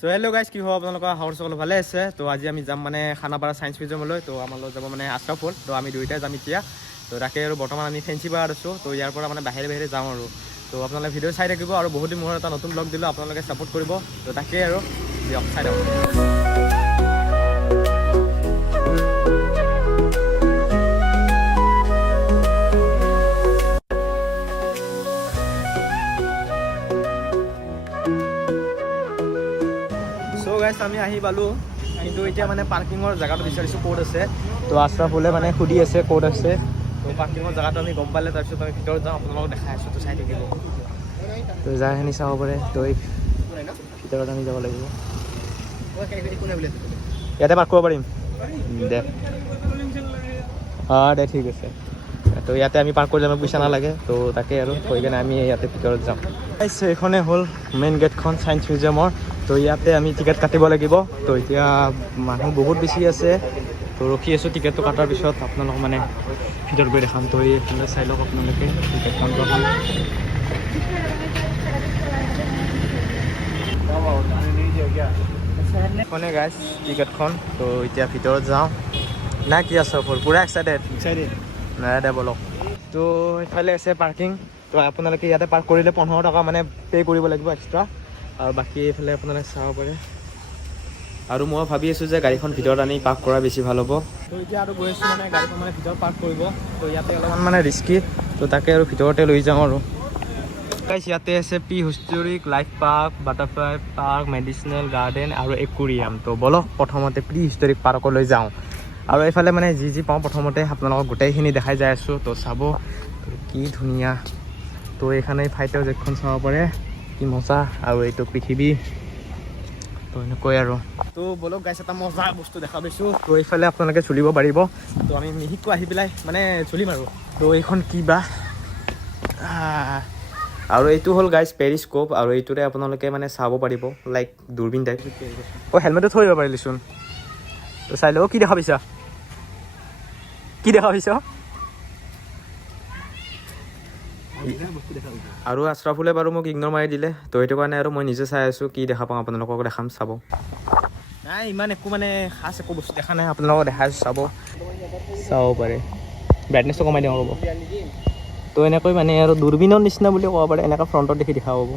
So hello' guys, কি হ'ব আপোনালোকৰ হাউৰ সকলো ভালে আছে। তো আজি আমি যাম মানে খানাপাৰা ছায়েন্স মিউজিয়ামলৈ। তো আমাৰ লগত যাব মানে আশৰাফুল। তো আমি দুয়োটাই যাম এতিয়া। তো তাকে আৰু বৰ্তমান আমি ফেঞ্চি পাৰাত আছোঁ। তো ইয়াৰ পৰা মানে বাহিৰে বাহিৰে যাওঁ আৰু। তো আপোনালোকে ভিডিঅ' চাই থাকিব আৰু বহুত দিন মূৰত এটা নতুন ব্লগ দিলোঁ, আপোনালোকে ছাপোৰ্ট কৰিব। তো তাকেই আৰু দিয়ক, চাই থাকক। আমি আহি পালোঁ, কিন্তু এতিয়া মানে পাৰ্কিঙৰ জেগাটো বিচাৰিছোঁ ক'ত আছে। তো আশৰাফুলে মানে সুধি আছে ক'ত আছে। তো পাৰ্কিঙৰ জেগাটো আমি গম পালে তাৰপিছত আমি ভিতৰত যাওঁ, আপোনালোকক দেখাই আছোঁ। তো চাই থাকিব, তো জেগাখিনি চাব পাৰে। তো ভিতৰত আমি যাব লাগিব, ইয়াতে পাৰ্ক কৰিব পাৰিম দে। দে ঠিক আছে। তো ইয়াতে আমি পাৰ্ক কৰিলে আমাক পইচা নালাগে। তো তাকে আৰু হৈ কিনে আমি ইয়াতে ভিতৰত যাম। এইখনেই হ'ল মেইন গেটখন ছায়েন্স মিউজিয়ামৰ। তো ইয়াতে আমি টিকেট কাটিব লাগিব। তো এতিয়া মানুহ বহুত বেছি আছে। তো ৰখি আছোঁ টিকেটটো কটাৰ পিছত আপোনালোক মানে ভিতৰত গৈ দেখাম। তো এইফালে চাই লওক আপোনালোকে টিকেট কাউণ্টাৰখন। এখনে গাইজ টিকেটখন। তো এতিয়া ভিতৰত যাওঁ না কি আছে পুৰা এক্সাইটেড নাই দে বলক। তো এইফালে আছে পাৰ্কিং। তো আপোনালোকে ইয়াতে পাৰ্ক কৰিলে 15 টকা মানে পে' কৰিব লাগিব এক্সট্ৰা। আৰু বাকী এইফালে আপোনালোকে চাব পাৰে। আৰু মই ভাবি আছোঁ যে গাড়ীখন ভিতৰত আনি পাৰ্ক কৰা বেছি ভাল হ'ব। তো এতিয়া আৰু গৈ আছোঁ মানে গাড়ীখন মানে ভিতৰত পাৰ্ক কৰিব। তো ইয়াতে অলপমান মানে ৰিস্কি। তো তাকে আৰু ভিতৰতে লৈ যাওঁ আৰু। ইয়াতে আছে pre historic life park, butterfly park, medicinal garden আৰু একুৰিয়াম। তো বলক প্ৰথমতে প্ৰি হিষ্টৰিক পাৰ্কলৈ যাওঁ। আৰু এইফালে মানে যি পাওঁ প্ৰথমতে আপোনালোকক গোটেইখিনি দেখাই যাই আছোঁ। তো চাব কি ধুনীয়া। তো এইখানে ফাইটাৰ জেটখন চাব পাৰে, কি মজা। আৰু এইটো পৃথিৱী। তো এনেকৈ আৰু। তো বলক গাইছ, এটা মজা বস্তু দেখা পাইছোঁ। তো এইফালে আপোনালোকে চলিব পাৰিব। তো আমি মিহিকো আহি পেলাই মানে চলিম আৰু। তো এইখন কি বা, আৰু এইটো হ'ল গাইজ পেৰিস্কোপ। আৰু এইটোৰে আপোনালোকে মানে চাব পাৰিব লাইক দূৰবীন টাইপ। হেলমেটটো থৈ দিব পাৰিলিচোন। তো চাই লওক কি দেখা পাইছা, কি দেখা পাইছ। আৰু আশৰাফুলে বাৰু মোক ইগনৰ মাৰি দিলে। তো সেইটো কাৰণে আৰু মই নিজে চাই আছোঁ কি দেখা পাওঁ, আপোনালোকক দেখাম চাব। নাই ইমান একো মানে খাছ একো বস্তু দেখা নাই, আপোনালোকক দেখাই আছোঁ চাব পাৰে। ব্ৰাইটনেছটো কমাই দিওঁ ৰ'ব। তো এনেকৈ মানে আৰু দূৰবীনৰ নিচিনা বুলি ক'ব পাৰে, এনেকৈ ফ্ৰণ্টত দেখি দেখা পাব।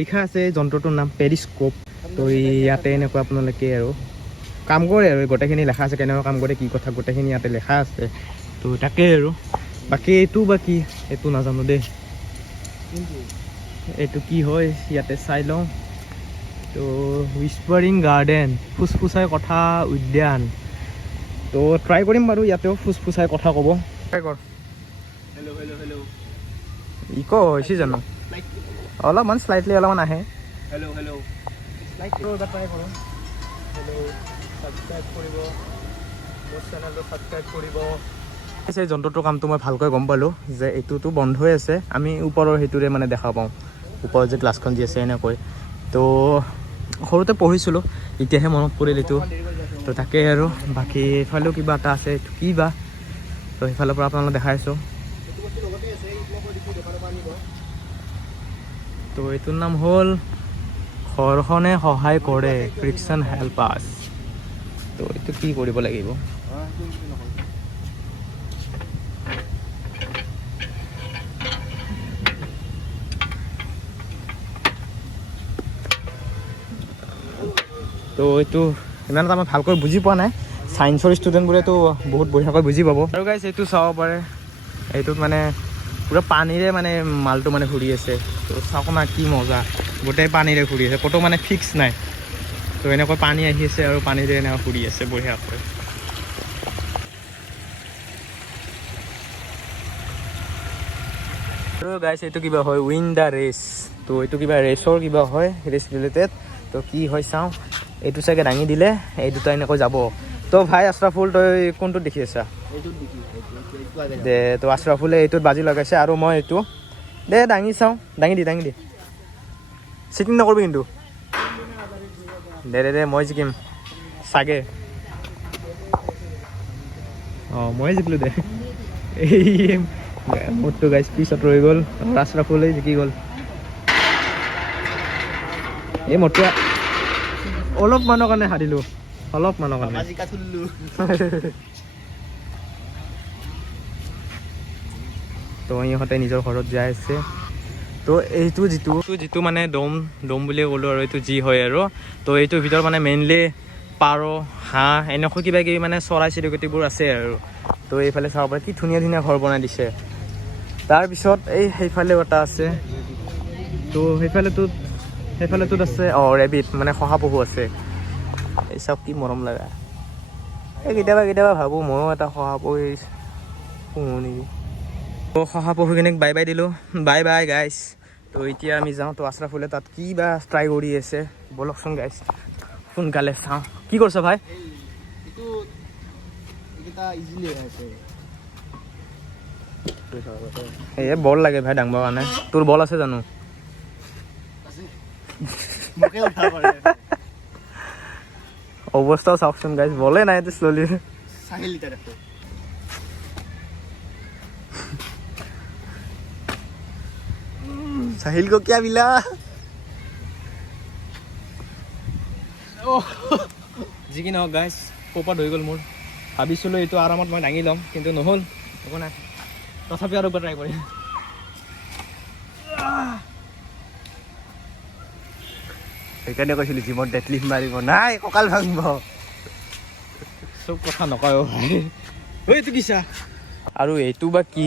লিখা আছে যন্ত্ৰটোৰ নাম পেৰিস্কোপ। তো ইয়াতে এনেকুৱা আপোনালোকে আৰু কাম কৰে আৰু গোটেইখিনি লেখা আছে, কেনেকুৱা কাম কৰে কি কথা গোটেইখিনি ইয়াতে লেখা আছে। তো তাকেই আৰু বাকী এইটো নাজানো দেই, এইটো কি হয় ইয়াতে চাই লওঁ। তো হুইস্পাৰিং গাৰ্ডেন, ফুচফুচাই কথা উদ্যান। তো ট্ৰাই কৰিম বাৰু ইয়াতেও ফুচফুচাই কথা ক'ব। ট্ৰাই কৰ। ইক' হৈছে জানো, অলপমান শ্লাইটলি অলপমান আহে। ট্ৰাই কৰোঁ। ছাবস্ক্ৰাইব কৰিব, মোৰ চেনেলটো ছাবস্ক্ৰাইব কৰিব। এই যন্ত্ৰটোৰ কামটো মই ভালকৈ গম পালোঁ যে এইটোতো বন্ধই আছে। আমি ওপৰৰ সেইটোৰে মানে দেখা পাওঁ, ওপৰত যে গ্লাছখন দি আছে এনেকৈ। তো সৰুতে পঢ়িছিলোঁ, এতিয়াহে মনত পৰিল এইটো। তো তাকেই আৰু বাকী এইফালেও কিবা এটা আছে, এইটো কি বা। তো সেইফালৰ পৰা আপোনালোক দেখাইছোঁ। তো এইটোৰ নাম হ'ল ঘৰখনে সহায় কৰে, ফ্ৰিকশ্যন হেল্প আছ। তো এইটো কি কৰিব লাগিব। তো এইটো ইমান এটা মই ভালকৈ বুজি পোৱা নাই। ছায়েন্সৰ ষ্টুডেণ্টবোৰেতো বহুত বঢ়িয়াকৈ বুজি পাব। আৰু গাইজ এইটো চাব পাৰে, এইটোত মানে পুৰা পানীৰে মানে মালটো মানে ঘূৰি আছে। তো চাওক না কি মজা, গোটেই পানীৰে ঘূৰি আছে, ক'তো মানে ফিক্স নাই। তো এনেকৈ পানী আহি আছে আৰু পানীৰে এনেকৈ ঘূৰি আছে বঢ়িয়াকৈ। আৰু গাইজ এইটো কিবা হয় উইন দ্য ৰেচ। তো এইটো কিবা ৰেচৰ কিবা হয়, ৰেচ ৰিলেটেড। তো কি হয় চাওঁ, এইটো চাগে দাঙি দিলে এই দুটা এনেকৈ যাব। তো ভাই আশৰাফুল, তই কোনটোত দেখি আছা? দে, তো আশৰাফুলে এইটোত বাজি লগাইছে আৰু মই এইটো দে দাঙি চাওঁ। দাঙি দি চিটিং নকৰিবি কিন্তু। দে মই জিকিম চাগে। মই জিকিলোঁ দে। এই মোৰতো গাইজ পিছত ৰৈ গ'ল, আশৰাফুলেই জিকি গ'ল। এই মতিয়া অলপ মানৰ কাৰণে হাৰিলোঁ অলপ মানৰ কাৰণে তো ইহঁতে নিজৰ ঘৰত যাই আছে তো এইটো যিটো মানে দম বুলি ক'লোঁ আৰু এইটো যি হয় আৰু তো এইটোৰ ভিতৰত মানে মেইনলি পাৰ হাঁহ এনেকুৱা কিবা কিবি মানে চৰাই চিৰিকটিবোৰ আছে আৰু তো এইফালে চাব পাৰে কি ধুনীয়া ধুনীয়া ঘৰ বনাই দিছে তাৰপিছত এই সেইফালেও এটা আছে তো সেইফালেটোত আছে ৰেবিট মানে শহাপহু আছে এই চব কি মৰম লগা এই কেতিয়াবা ভাবোঁ ময়ো এটা শহাপহু পুহোঁ নেকি তো শহাপহুখিনিক বাই বাই দিলোঁ বাই বাই গাইছ তো এতিয়া আমি যাওঁ তো আশ্ৰাফুলে তাত কি বা ট্ৰাই কৰি আছে বলকচোন গাইছ সোনকালে চাওঁ কি কৰিছ ভাই এই বল লাগে ভাই দাঙবৰ কাৰণে তোৰ বল আছে জানো অৱস্থাও চাওকচোন গাইছ বলে নাই তো চলি साहिल को क्या मिला जी की নহওক গাইছ পোপাত হৈ গ'ল মোৰ ভাবিছিলোঁ এইটো আৰামত মই দাঙি ল'ম কিন্তু নহ'ল একো নাই তথাপি আৰু ট্ৰাই কৰিম সেইকাৰণে কৈছিলোঁ জিমত ডেডলিফ্ট মাৰিব নাই কঁকাল ভাঙিব চব কথা নকয় ভাই এইটো কিছা আৰু এইটো বা কি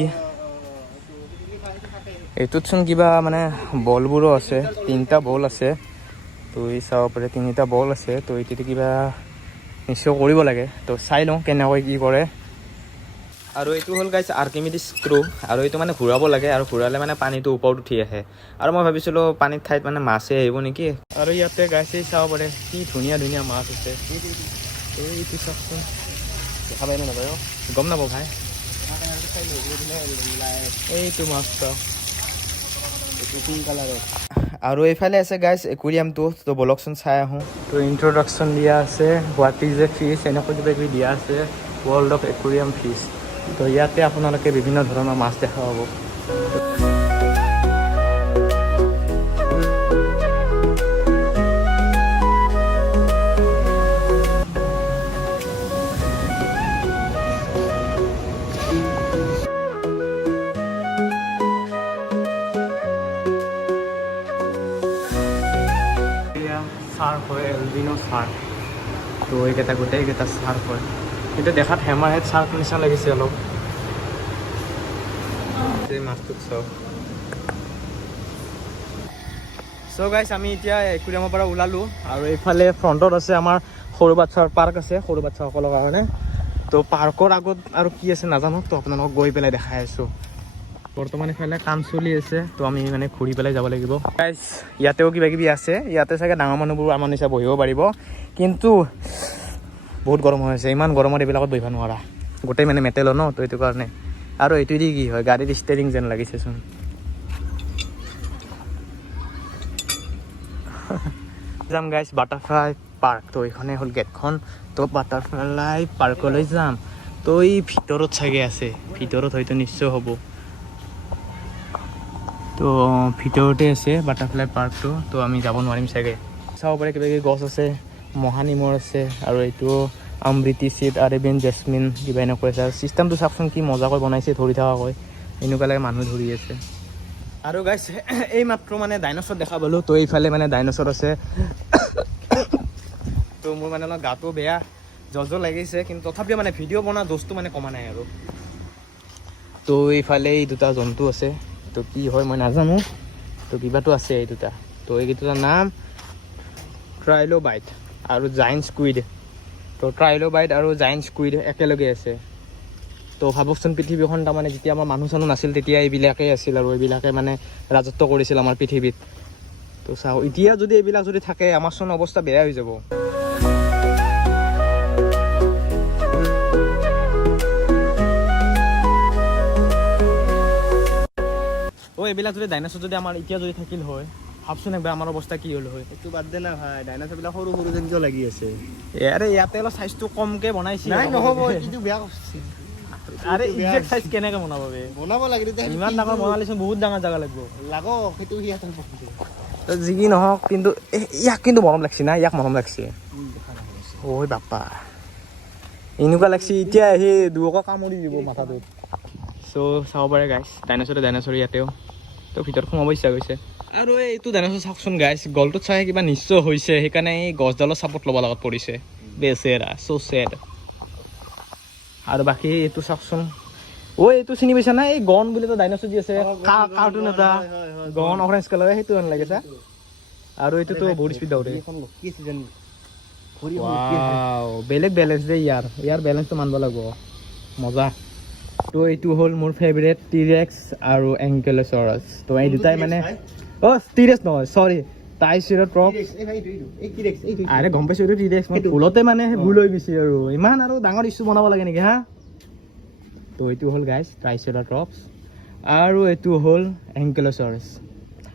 এইটোতচোন কিবা মানে বলবোৰো আছে 3টা বল আছে তো এই চাব পাৰে 3টা বল আছে তো এইটোতে কিবা নিশ্চয় কৰিব লাগে তো চাই লওঁ কেনেকৈ কি কৰে আৰু এইটো হ'ল গাইছ আৰ্কিমিডিছ স্ক্ৰু আৰু এইটো মানে ঘূৰাব লাগে আৰু ঘূৰালে মানে পানীটো ওপৰত উঠি আহে আৰু মই ভাবিছিলোঁ পানীত ঠাইত মানে মাছে আহিব নেকি আৰু ইয়াতে গাইছে চাব পাৰে কি ধুনীয়া ধুনীয়া মাছ আছে এইটো চাওকচোন দেখা পাই নাপায় গম নাপাওঁ ভাই এইটো মাছ চাওক আৰু এইফালে আছে গাইছ একুৰিয়ামটো তো বলকচোন চাই আহোঁ তো ইন্ট্ৰডাকশ্যন দিয়া আছে হোৱাট ইজ এ ফিছ এনেকুৱা কিবা কিবি দিয়া আছে ৱৰ্ল্ড অফ একুৰিয়াম ফিছ তো ইয়াতে আপোনালোকে বিভিন্ন ধৰণৰ মাছ দেখা পাব শাৰ্ক হয় এলবিনো শাৰ্ক তো এইকেইটা গোটেইকেইটা শাৰ্ক হয় কিন্তু দেখাত হেমাৰহেড শার্ক নিচিনা লাগিছে অলপ এই মাছটোক চাওক চ' গাইছ আমি এতিয়া একুৰিয়ামৰ পৰা ওলালোঁ আৰু এইফালে ফ্ৰণ্টত আছে আমাৰ সৰু বাচ্ছাৰ পাৰ্ক আছে সৰু বাচ্ছাসকলৰ কাৰণে তো পাৰ্কৰ আগত আৰু কি আছে নাজানো তো আপোনালোকক গৈ পেলাই দেখাই আছোঁ বৰ্তমান ইফালে কাম চলি আছে তো আমি মানে ঘূৰি পেলাই যাব লাগিব গাইছ ইয়াতেও কিবা কিবি আছে ইয়াতে চাগে ডাঙৰ মানুহবোৰ আমাৰ নিচিনা বহিব পাৰিব কিন্তু বহুত গৰম হৈ আছে ইমান গৰমত এইবিলাকত বহিব নোৱাৰা গোটেই মানে মেটেলৰ ন তো এইটো কাৰণে আৰু এইটো দি কি হয় গাড়ীৰ ষ্টেৰিং যেন লাগিছেচোন যাম গাইছ বাটাৰফ্লাই পাৰ্ক তো এইখনে হ'ল গেটখন তো বাটাৰফ্লাই পাৰ্কলৈ যাম তো এই ভিতৰত চাগে আছে ভিতৰত হয়তো নিশ্চয় হ'ব তো ভিতৰতে আছে বাটাৰফ্লাই পাৰ্কটো তো আমি যাব নোৱাৰিম চাগে চাব পাৰে কিবা কিবি গছ আছে মহানিমৰ আছে আৰু এইটো অমৃতি চিট আৰেবিয়ান জেচমিন কিবা এনেকুৱা আছে আৰু চিষ্টেমটো চাওকচোন কি মজাকৈ বনাইছে ধৰি থকাকৈ এনেকুৱা লাগে মানুহ ধৰি আছে আৰু গাইছ এই মাত্ৰ মানে ডাইন'ছৰ দেখা পালোঁ তো এইফালে মানে ডাইন'ছৰ আছে তো মোৰ মানে অলপ গাটো বেয়া জ্বৰ লাগিছে কিন্তু তথাপিও মানে ভিডিঅ' বনোৱা দোষটো মানে কমা নাই আৰু তো এইফালে এই দুটা জন্তু আছে তো কি হয় মই নাজানো তো কিবাটো আছে এই দুটা তো এইকেইটাৰ নাম ট্ৰাইলোবাইট আৰু জাইণ্ট স্কুইড তো ট্ৰাইলোবাইট আৰু জাইণ্ট স্কুইড একেলগে আছে তো ভাবকচোন পৃথিৱীখন তাৰমানে যেতিয়া আমাৰ মানুহ চানুহ নাছিল তেতিয়া এইবিলাকেই আছিল আৰু এইবিলাকে মানে ৰাজত্ব কৰিছিল আমাৰ পৃথিৱীত তো চাওঁ এতিয়া যদি এইবিলাক যদি থাকে আমাৰচোন অৱস্থা বেয়া হৈ যাব এইবিলাক যদি ডাইন'ছৰ যদি আমাৰ এতিয়া যদি থাকিল হয় ভাবচোন একবাৰ আমাৰ অৱস্থা কি হ'ল হয় এইটো বাদ দে না ভাই ডাইন'ছৰবিলাক সৰু সৰু যেন কিয় লাগি আছে আৰে ইয়াতে অলপ চাইজটো কমকৈ বনাইছে নাই নহ'ব এইটো বেয়া কৰিছে আৰে ইজেক্ট সাইজ কেনেকৈ বনাব বে বনাব লাগে ইমান ডাঙৰ বনালেচোন বহুত ডাঙৰ জাগা লাগিব লাগক সেইটো সিহঁতৰ যি কি নহওক কিন্তু ইয়াক কিন্তু মৰম লাগছি না ইয়াক মৰম লাগছি ঐ বাপা এনেকুৱা লাগছি এতিয়া সেই দুৱকো কামুৰি দিব মাথাটোত চ' চাব পাৰে গাইছ ডাইনছৰ ইয়াতেও তো ভিতৰত সোমাব ইচ্ছা গৈছে আৰু এইটো ডাইনছৰ চাওকচোন গাইছ গলটোত চাই কিবা নিশ্চয় হৈছে সেইকাৰণে এই গছডালৰ চাপত ল'ব লগত পৰিছে বেচেৰা চ' চেড আৰু বাকী এইটো চাওকচোন এইটো চিনি পাইছা না এই গন বুলি ডাইনছৰ যি আছে কাৰ্টুন এটা গন অৰেঞ্জ কালাৰ সেইটো লাগিছে আৰু এইটোতো বহুত স্পীড দাউৰে বেলেগ বেলেঞ্চ দেই ইয়াৰ বেলেঞ্চটো মানিব লাগিব মজা তো এইটো হ'ল মোৰ ফেভৰেট টিৰেক্স আৰু এংকেলোচৰাছ তো এই দুটাই মানে টিৰেক্স নহয় চৰি ট্ৰাইচেৰাটপ্স আৰে গম পাইছোঁ এইটো টিৰেক্স মই ভুলতে মানে ভুল হৈ গৈছে আৰু ইমান আৰু ডাঙৰ ইছ্যু বনাব লাগে নেকি হা তো এইটো হ'ল গাইজ ট্ৰাইচেৰাটপ্স আৰু এইটো হ'ল এংকেলোচৰাছ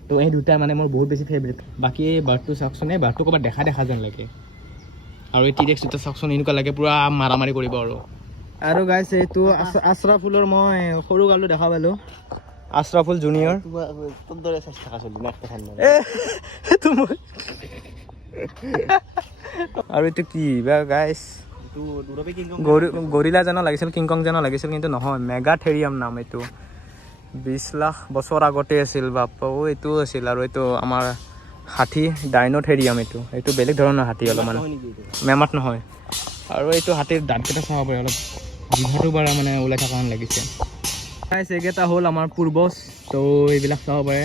তো এই দুটা মানে মোৰ বহুত বেছি ফেভৰেট বাকী এই বাৰ্ডটো চাওকচোন এই বাৰ্ডটো ক'ৰবাত দেখা যেন লাগে আৰু এই টিৰেক্স দুটা চাওকচোন এনেকুৱা লাগে পূৰা মাৰামাৰি কৰিব আৰু গাইজ এইটো আশ্ৰাফুলৰ মই সৰু গালটো দেখা পালোঁ আশ্ৰাফুল জুনিয়ৰ আৰু এইটো কি বা গাইজ গৰিলা যেন লাগিছিল কিংকং যেন লাগিছিল কিন্তু নহয় মেগাথেৰিয়াম নাম এইটো 20 লাখ বছৰ আগতে আছিল বাপা এইটোও আছিল আৰু এইটো আমাৰ হাতী ডাইনোথেৰিয়াম এইটো বেলেগ ধৰণৰ হাতী অলপমান মেমাত নহয় আৰু এইটো হাতীৰ দাঁতকেইটা চাব পাৰে অলপ জিভাটো বাৰ মানে ওলাই থকা যেন লাগিছে এইকেইটা হ'ল আমাৰ পূৰ্বজ তো এইবিলাক চাব পাৰে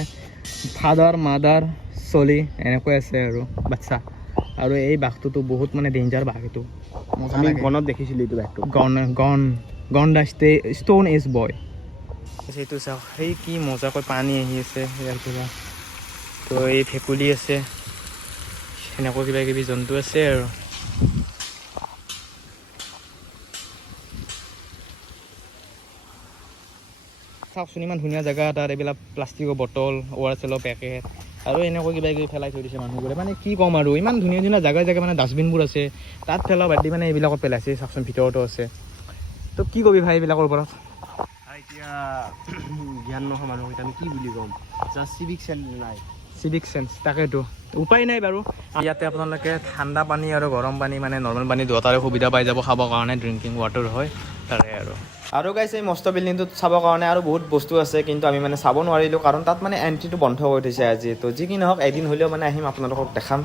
ফাদাৰ মাদাৰ চলি এনেকৈ আছে আৰু বাচ্চা আৰু এই বাঘটোতো বহুত মানে ডেঞ্জাৰ বাঘ এইটো আমি গনত দেখিছিলোঁ এইটো বাঘটো গন দা ষ্টোন এজ বয় সেইটো চাওক সেই কি মজাকৈ পানী আহি আছে ইয়াৰ পৰা তো এই ভেকুলী আছে সেনেকুৱা কিবা কিবি জন্তু আছে আৰু চাওকচোন ইমান ধুনীয়া জেগা এটাত এইবিলাক প্লাষ্টিকৰ বটল ৱাৰচেলৰ পেকেট আৰু এনেকুৱা কিবা কিবি পেলাই থৈ দিছে মানুহবোৰে মানে কি ক'ম আৰু ইমান ধুনীয়া ধুনীয়া জেগাই মানে ডাষ্টবিনবোৰ আছে তাত পেলাব বাদ দি মানে এইবিলাকত পেলাইছে চাওকচোন ভিতৰতো আছে তো কি কবি ভাই এইবিলাকৰ ওপৰত এতিয়া জ্ঞান নহয় মানুহকেইটা আমি কি বুলি ক'ম জাষ্ট চিভিক চেন্স তাকেতো উপায় নাই বাৰু ইয়াতে আপোনালোকে ঠাণ্ডা পানী আৰু গৰম পানী মানে নৰ্মেল পানী দুটাৰে সুবিধা পাই যাব খাবৰ কাৰণে ড্ৰিংকিং ৱাটাৰ হয় তাৰে আৰু গাইছ এই মস্ত বিল্ডিংটোত চাবৰ কাৰণে আৰু বহুত বস্তু আছে কিন্তু আমি মানে চাব নোৱাৰিলোঁ কাৰণ তাত মানে এণ্ট্ৰিটো বন্ধ কৰি থৈছে আজি তো যি কি নহওক এদিন হ'লেও মানে আহিম আপোনালোকক দেখাম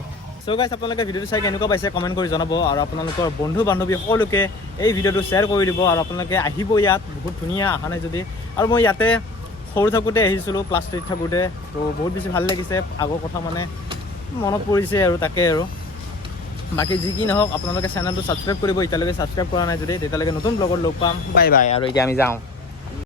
চ' গাইছ আপোনালোকে ভিডিঅ'টো চাই কেনেকুৱা পাইছে কমেণ্ট কৰি জনাব আৰু আপোনালোকৰ বন্ধু বান্ধৱী সকলোকে এই ভিডিঅ'টো শ্বেয়াৰ কৰি দিব আৰু আপোনালোকে আহিব ইয়াত বহুত ধুনীয়া অহা নাই যদি আৰু মই ইয়াতে সৰু থাকোঁতে আহিছিলোঁ ক্লাছ 3 থাকোঁতে তো বহুত বেছি ভাল লাগিছে আগৰ কথা মানে মনত পৰিছে আৰু তাকে আৰু বাকী যি কি নহওক আপোনালোকে চেনেলটো ছাবস্ক্ৰাইব কৰিব এতিয়ালৈকে ছাবস্ক্ৰাইব কৰা নাই যদি তেতিয়ালৈকে নতুন ব্লগত লগ পাম বাই বাই আৰু এতিয়া আমি যাওঁ